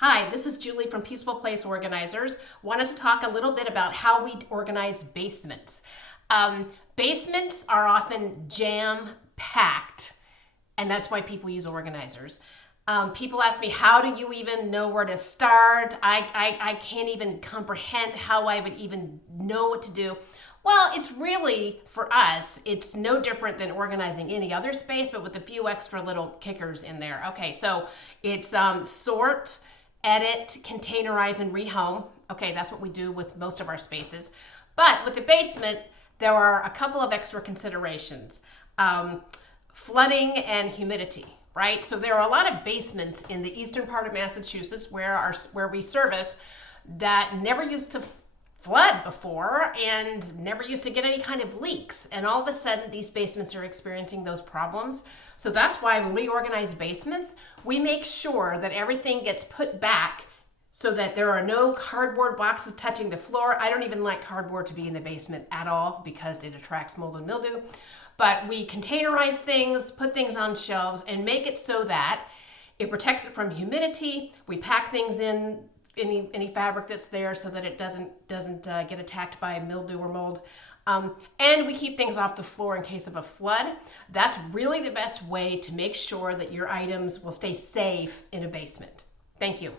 Hi, this is Julie from Peaceful Place Organizers. Wanted to talk a little bit about how we organize basements. Basements are often jam-packed, and that's why people use organizers. People ask me, how do you even know where to start? I can't even comprehend how I would even know what to do. Well, it's really, for us, it's no different than organizing any other space, but with a few extra little kickers in there. Okay, so it's sort, edit, containerize, and rehome. Okay, that's what we do with most of our spaces. But with the basement, there are a couple of extra considerations. Flooding and humidity, right? So there are a lot of basements in the eastern part of Massachusetts where we service that never used to flood before and never used to get any kind of leaks. And all of a sudden, these basements are experiencing those problems. So that's why when we organize basements, we make sure that everything gets put back so that there are no cardboard boxes touching the floor. I don't even like cardboard to be in the basement at all because it attracts mold and mildew. But we containerize things, put things on shelves, and make it so that it protects it from humidity. We pack things in any fabric that's there so that it doesn't get attacked by mildew or mold. And we keep things off the floor in case of a flood. That's really the best way to make sure that your items will stay safe in a basement. Thank you.